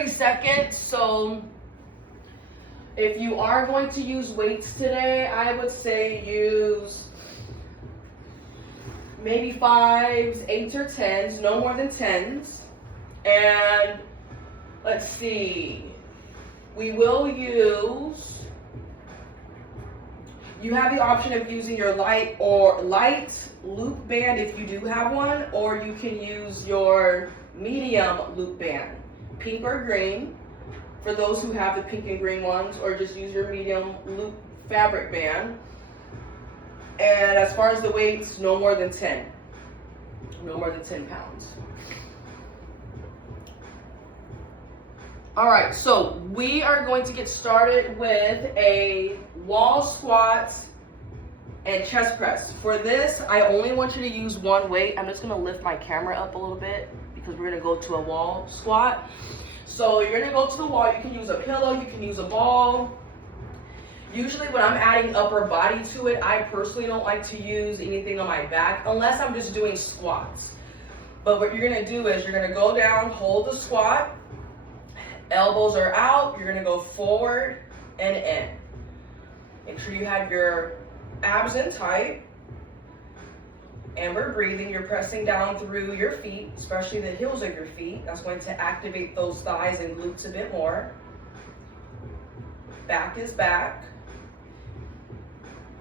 30 seconds. So if you are going to use weights today, I would say use maybe 5s, 8s, or 10s, no more than 10s. And let's see, we will use, you have the option of using your light loop band if you do have one, or you can use your medium loop band, pink or green, for those who have the pink and green ones, or just use your medium loop fabric band. And as far as the weights, no more than 10. No more than 10 pounds. All right, so we are going to get started with a wall squat and chest press. For this, I only want you to use one weight. I'm just gonna lift my camera up a little bit because we're gonna go to a wall squat. So you're gonna go to the wall. You can use a pillow, you can use a ball. Usually when I'm adding upper body to it, I personally don't like to use anything on my back unless I'm just doing squats. But what you're gonna do is you're gonna go down, hold the squat, elbows are out, you're gonna go forward and in. Make sure you have your abs in tight. And we're breathing, you're pressing down through your feet, especially the heels of your feet. That's going to activate those thighs and glutes a bit more. Back is back.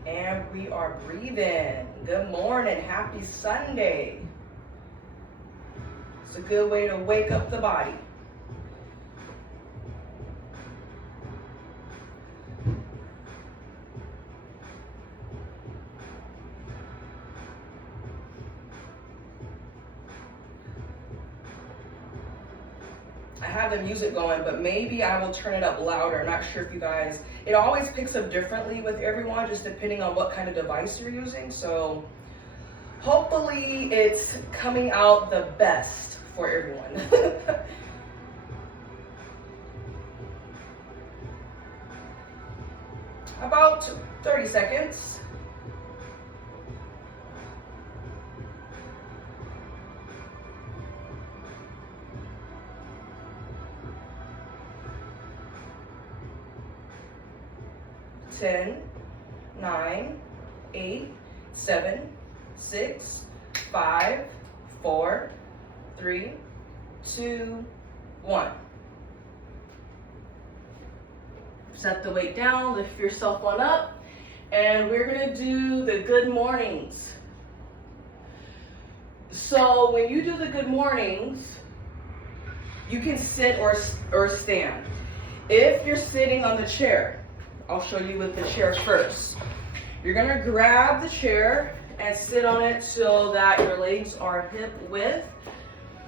And we are breathing. Good morning, happy Sunday. It's a good way to wake up the body. I have the music going, but maybe I will turn it up louder. I'm not sure if you guys, it always picks up differently with everyone, just depending on what kind of device you're using. So hopefully it's coming out the best for everyone. About 30 seconds. Ten, 9, 8, 7, 6, 5, 4, 3, 2, 1. Set the weight down, lift yourself on up, and we're gonna do the good mornings. So when you do the good mornings, you can sit or stand. If you're sitting on the chair, I'll show you with the chair first. You're gonna grab the chair and sit on it so that your legs are hip width.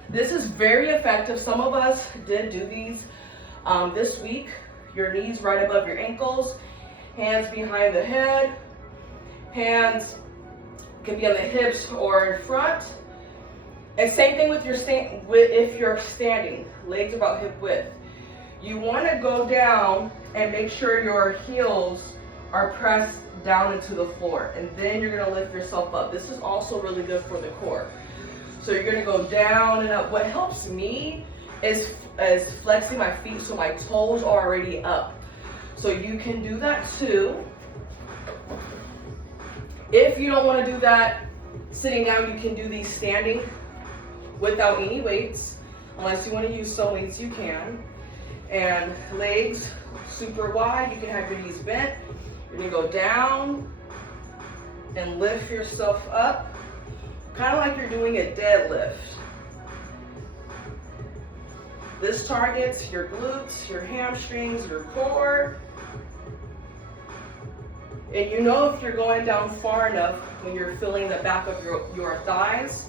This is very effective. Some of us did do these this week. Your knees right above your ankles, hands behind the head. Hands can be on the hips or in front. And same thing with if you're standing, legs about hip width. You want to go down and make sure your heels are pressed down into the floor, and then you're going to lift yourself up. This is also really good for the core. So you're going to go down and up. What helps me is flexing my feet so my toes are already up. So you can do that too. If you don't want to do that sitting down, you can do these standing without any weights. Unless you want to use some weights, you can. And legs super wide, you can have your knees bent. You're gonna go down and lift yourself up, kind of like you're doing a deadlift. This targets your glutes, your hamstrings, your core. And you know if you're going down far enough when you're feeling the back of your thighs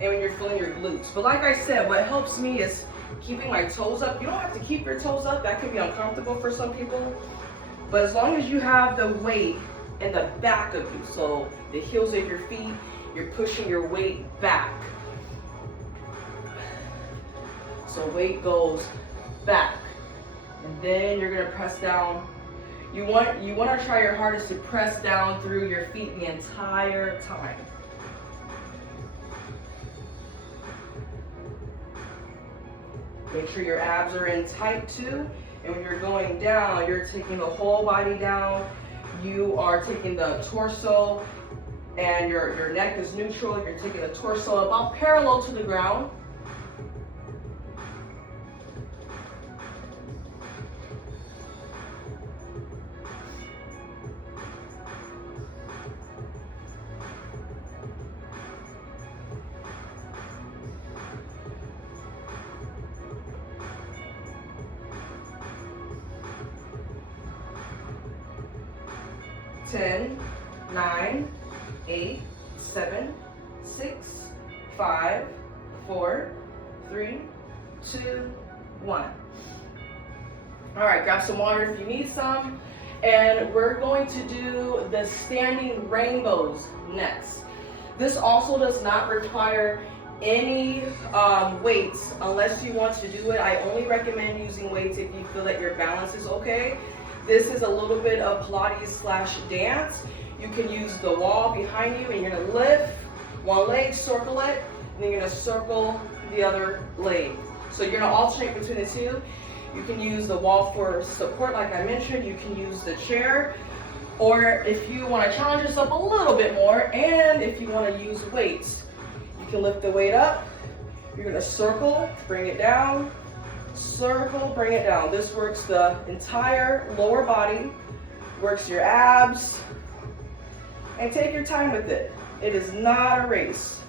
and when you're feeling your glutes. But like I said, what helps me is keeping my toes up. You don't have to keep your toes up. That can be uncomfortable for some people. But as long as you have the weight in the back of you, so the heels of your feet, you're pushing your weight back. So weight goes back. And then you're gonna press down. You want to try your hardest to press down through your feet the entire time. Make sure your abs are in tight too. And when you're going down, you're taking the whole body down. You are taking the torso, and your neck is neutral. You're taking the torso about parallel to the ground. Ten, 9, 8, 7, 6, 5, 4, 3, 2, 1. All right, grab some water if you need some. And we're going to do the standing rainbows next. This also does not require any weights unless you want to do it. I only recommend using weights if you feel that your balance is okay. This is a little bit of Pilates / dance. You can use the wall behind you and you're gonna lift one leg, circle it, and then you're gonna circle the other leg. So you're gonna alternate between the two. You can use the wall for support, like I mentioned. You can use the chair, or if you wanna challenge yourself a little bit more, and if you wanna use weights, you can lift the weight up. You're gonna circle, bring it down, circle, bring it down. This works the entire lower body, works your abs, and take your time with it. It is not a race.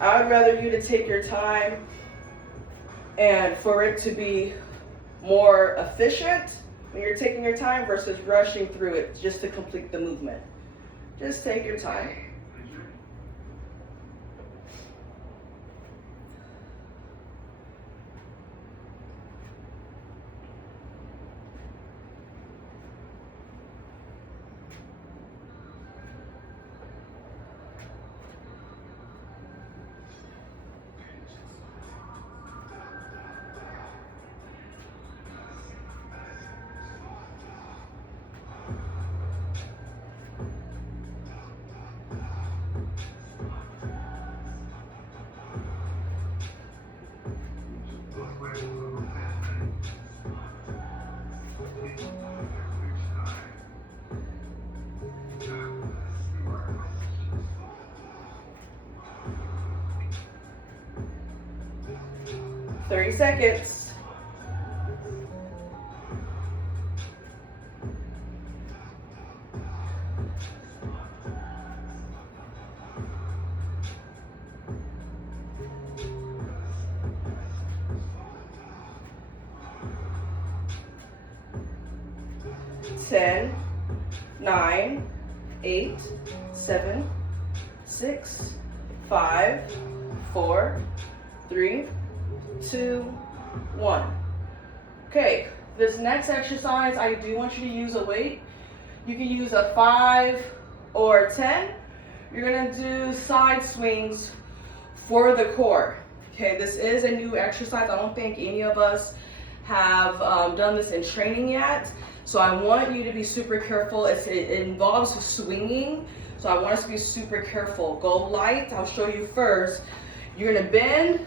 I would rather you to take your time and for it to be more efficient when you're taking your time versus rushing through it just to complete the movement. Just take your time. Thirty seconds. Ten, 9, 8, 7, 6, 5, 4, 3, 2, 1. Okay, this next exercise, I do want you to use a weight. You can use a 5 or 10. You're gonna do side swings for the core. Okay, this is a new exercise. I don't think any of us have done this in training yet. So I want you to be super careful. It involves swinging. So I want us to be super careful. Go light, I'll show you first. You're gonna bend,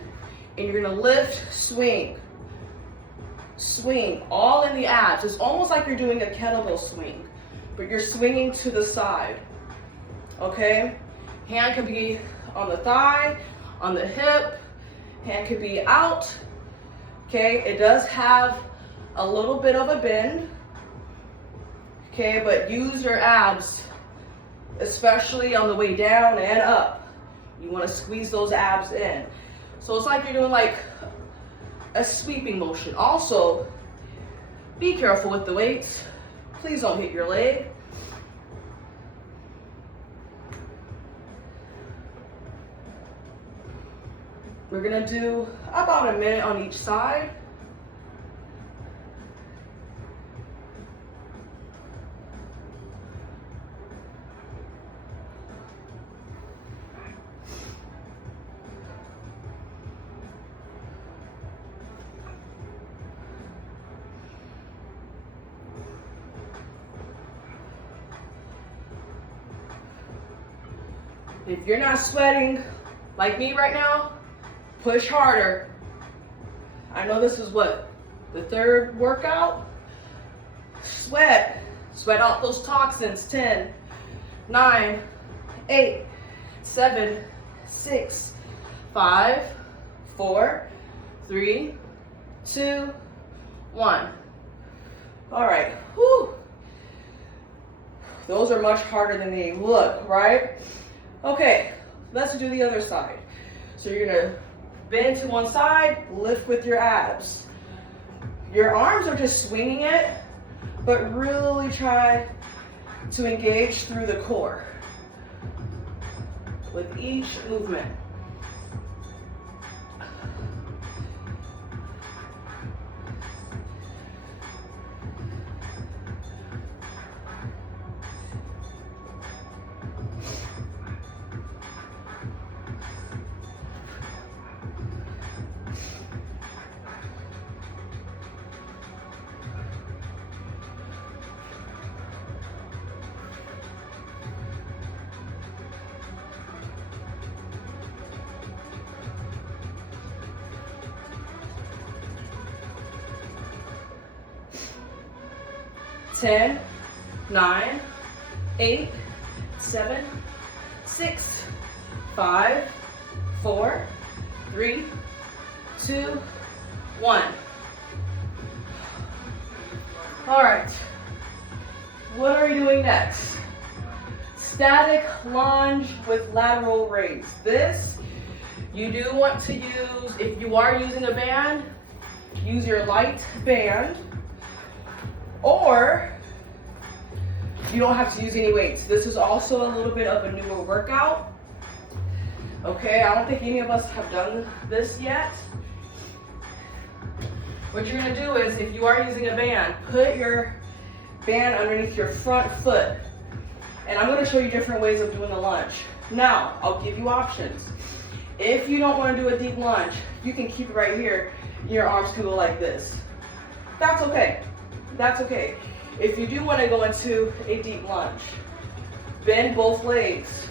and you're gonna lift, swing. Swing, all in the abs. It's almost like you're doing a kettlebell swing, but you're swinging to the side, okay? Hand could be on the thigh, on the hip, hand could be out, okay? It does have a little bit of a bend, okay? But use your abs, especially on the way down and up. You wanna squeeze those abs in. So it's like you're doing like a sweeping motion. Also, be careful with the weights. Please don't hit your leg. We're gonna do about a minute on each side. If you're not sweating like me right now, push harder. I know this is what, the third workout? Sweat out those toxins. 10, 9, 8, 7, 6, 5, 4, 3, 2, 1. All right, whew. Those are much harder than they look, right? Okay, let's do the other side. So you're gonna bend to one side, lift with your abs. Your arms are just swinging it, but really try to engage through the core with each movement. Ten, 9, 8, 7, 6, 5, 4, 3, 2, 1. All right, what are we doing next? Static lunge with lateral raise. This, you do want to use, if you are using a band, use your light band, or you don't have to use any weights. This is also a little bit of a newer workout. Okay, I don't think any of us have done this yet. What you're gonna do is, if you are using a band, put your band underneath your front foot. And I'm gonna show you different ways of doing the lunge. Now, I'll give you options. If you don't wanna do a deep lunge, you can keep it right here. Your arms can go like this. That's okay. That's okay. If you do want to go into a deep lunge, bend both legs.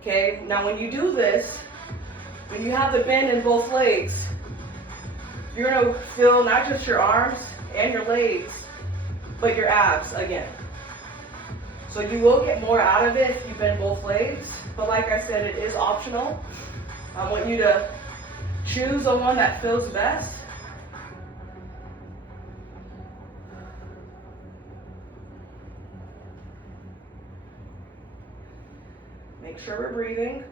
Okay, now when you do this, when you have the bend in both legs, you're going to feel not just your arms and your legs, but your abs again. So you will get more out of it if you bend both legs, but like I said, it is optional. I want you to choose the one that feels best. Make sure we're breathing.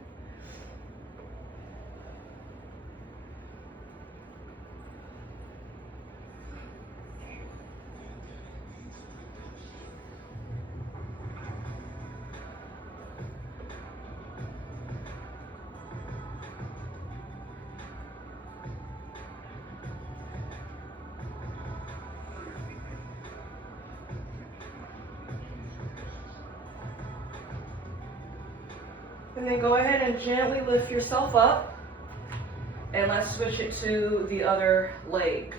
And then go ahead and gently lift yourself up. And let's switch it to the other leg.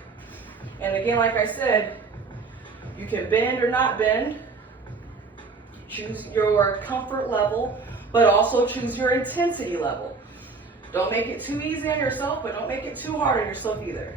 And again, like I said, you can bend or not bend. Choose your comfort level, but also choose your intensity level. Don't make it too easy on yourself, but don't make it too hard on yourself either.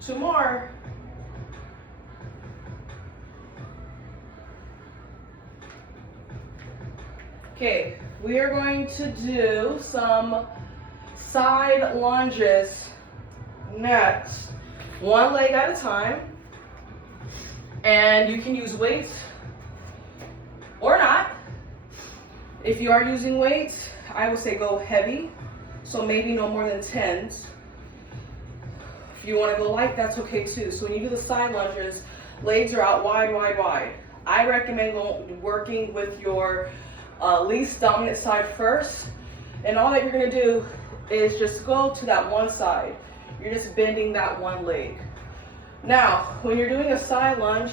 Two more. Okay, we are going to do some side lunges next. One leg at a time. And you can use weights or not. If you are using weights, I would say go heavy. So maybe no more than 10s. If you want to go light, that's okay too. So when you do the side lunges, legs are out wide, wide, wide. I recommend working with your least dominant side first. And all that you're going to do is just go to that one side. You're just bending that one leg. Now, when you're doing a side lunge,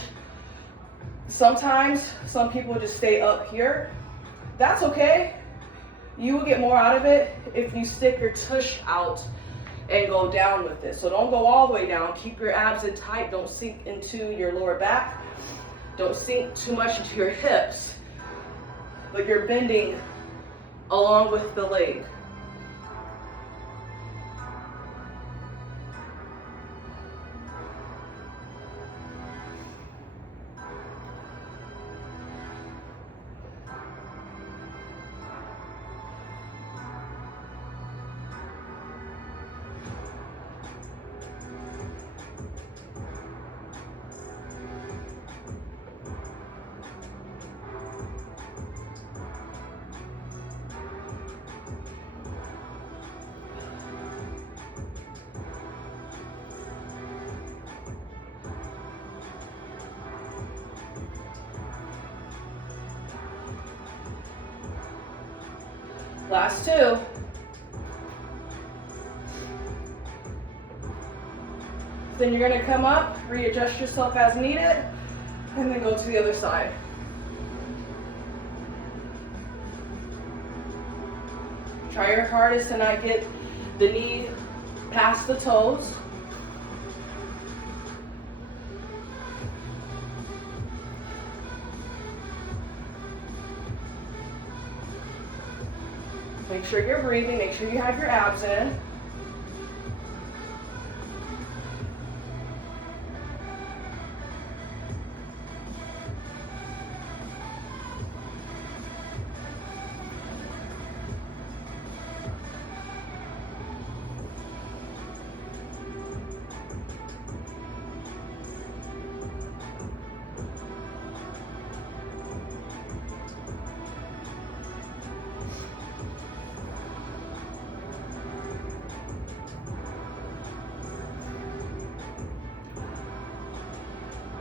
sometimes some people just stay up here. That's okay. You will get more out of it if you stick your tush out and go down with it. So don't go all the way down. Keep your abs in tight. Don't sink into your lower back. Don't sink too much into your hips. But you're bending along with the leg. Last two. Then you're going to come up, readjust yourself as needed, and then go to the other side. Try your hardest to not get the knee past the toes. Make sure you're breathing, make sure you have your abs in.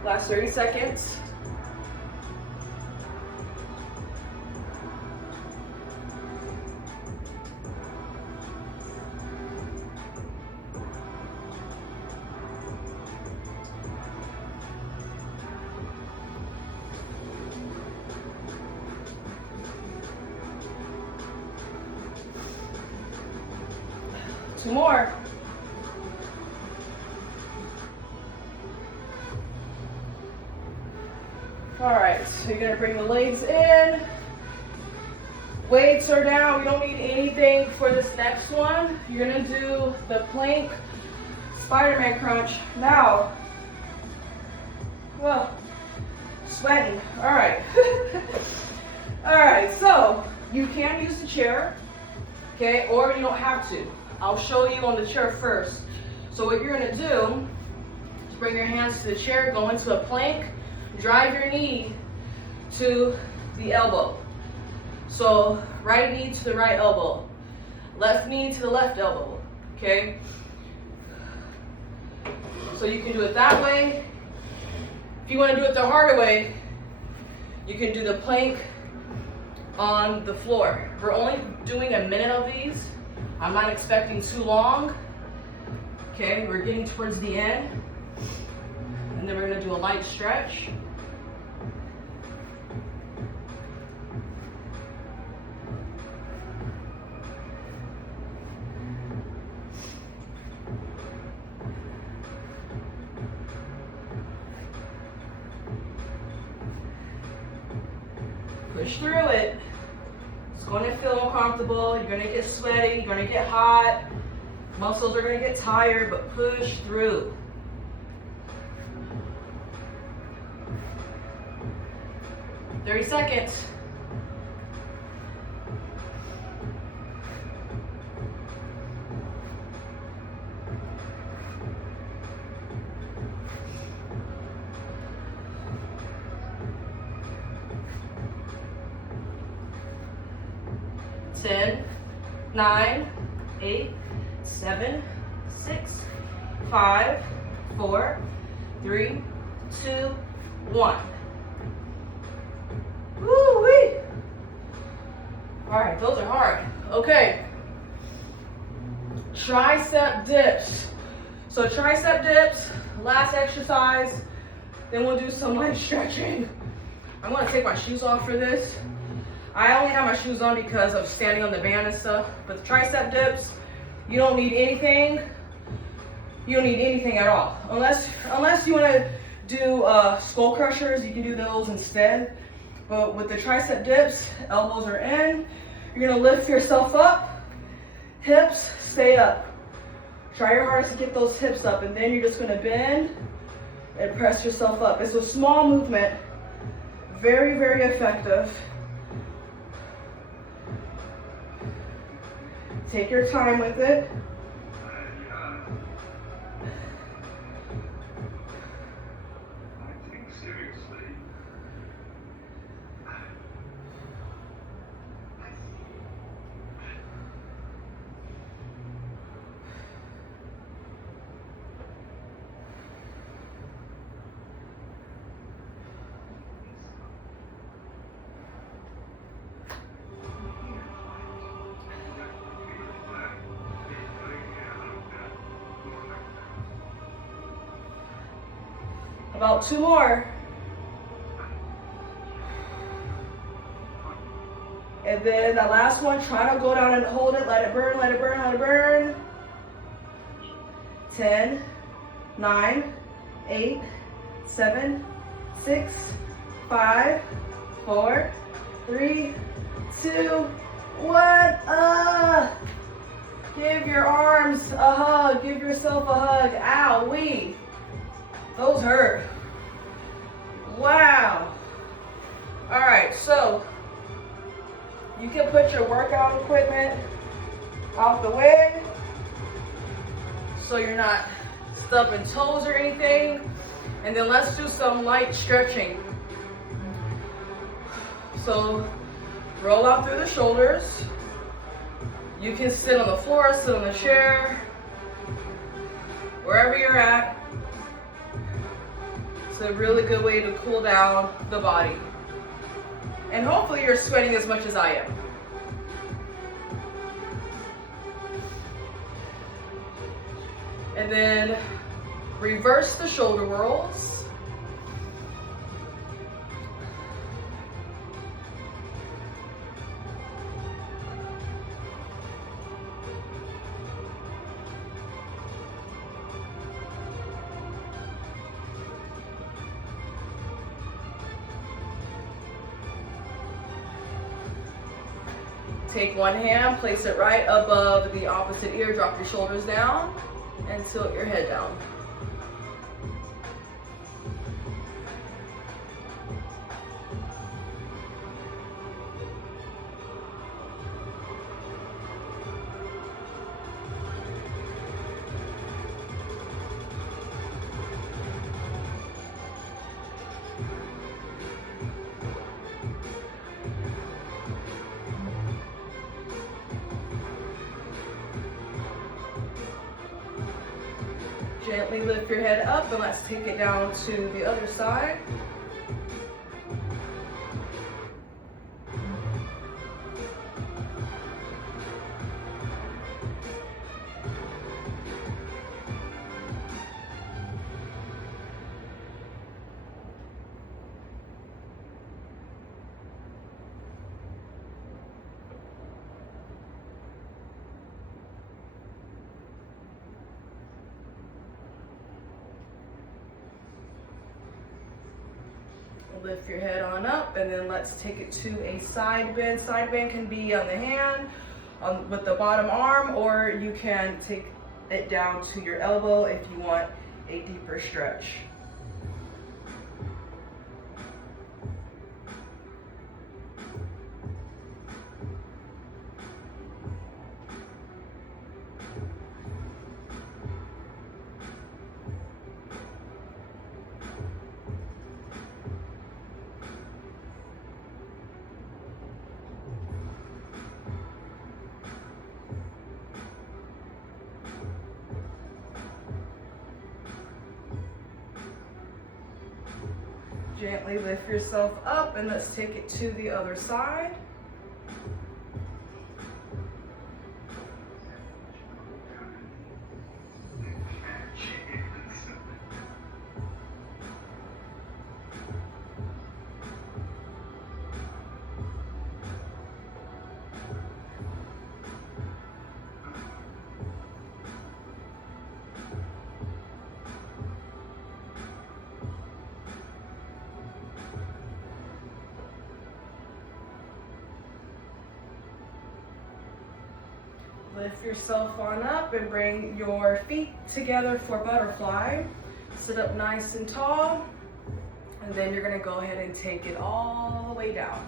Last 30 seconds. Two more. All right, so you're gonna bring the legs in. Weights are down, we don't need anything for this next one. You're gonna do the plank Spider-Man crunch. Now, well, sweating, all right. All right, so you can use the chair, okay, or you don't have to. I'll show you on the chair first. So what you're gonna do is bring your hands to the chair, go into a plank, drive your knee to the elbow. So right knee to the right elbow, left knee to the left elbow, okay? So you can do it that way. If you want to do it the harder way, you can do the plank on the floor. We're only doing a minute of these. I'm not expecting too long. Okay, we're getting towards the end. And then we're gonna do a light stretch. Push through it. It's going to feel uncomfortable. You're going to get sweaty. You're going to get hot. Muscles are going to get tired, but push through. – 30 seconds. 10, 9, 8, 7, 6, 5, 4, 3, 2, 1. Woo-wee. All right, those are hard. Okay. Tricep dips. So tricep dips, last exercise, then we'll do some light stretching. I'm gonna take my shoes off for this. I only have my shoes on because of standing on the band and stuff, but the tricep dips, you don't need anything. You don't need anything at all. Unless you wanna do skull crushers, you can do those instead. But with the tricep dips, elbows are in. You're gonna lift yourself up, hips stay up. Try your hardest to get those hips up, and then you're just gonna bend and press yourself up. It's a small movement, very, very effective. Take your time with it. About 2 more. And then the last one, try to go down and hold it, let it burn, let it burn, let it burn. 10, 9, 8, 7, 6, 5, 4, 3, 2, 1. Give your arms a hug, give yourself a hug. Ow-wee. Those hurt. Wow. All right, so you can put your workout equipment out the way so you're not stubbing toes or anything. And then let's do some light stretching. So roll out through the shoulders. You can sit on the floor, sit on the chair, wherever you're at. It's a really good way to cool down the body. And hopefully you're sweating as much as I am. And then reverse the shoulder whirls. Take one hand, place it right above the opposite ear, drop your shoulders down, and tilt your head down. Gently lift your head up, and let's take it down to the other side. Lift your head on up, and then let's take it to a side bend. Side bend can be on the hand, with the bottom arm, or you can take it down to your elbow if you want a deeper stretch. Gently lift yourself up and let's take it to the other side. Lift yourself on up and bring your feet together for butterfly. Sit up nice and tall, and then you're gonna go ahead and take it all the way down.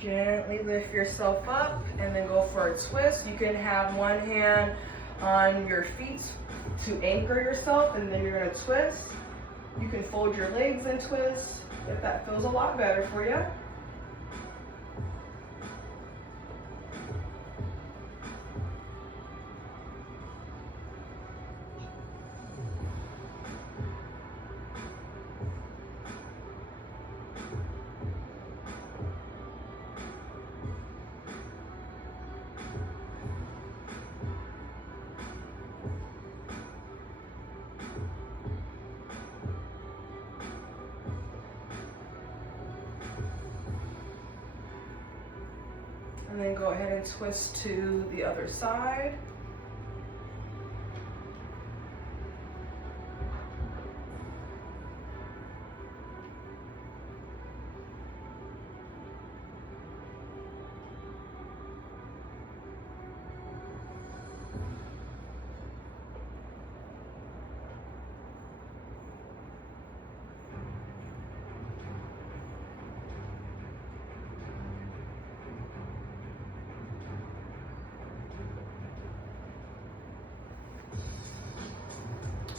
Gently lift yourself up and then go for a twist. You can have one hand on your feet to anchor yourself, and then you're gonna twist. You can fold your legs and twist if that feels a lot better for you. And then go ahead and twist to the other side.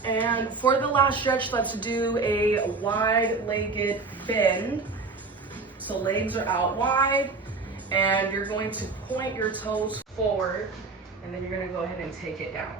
And for the last stretch, let's do a wide-legged bend. So legs are out wide, and you're going to point your toes forward, and then you're gonna go ahead and take it down.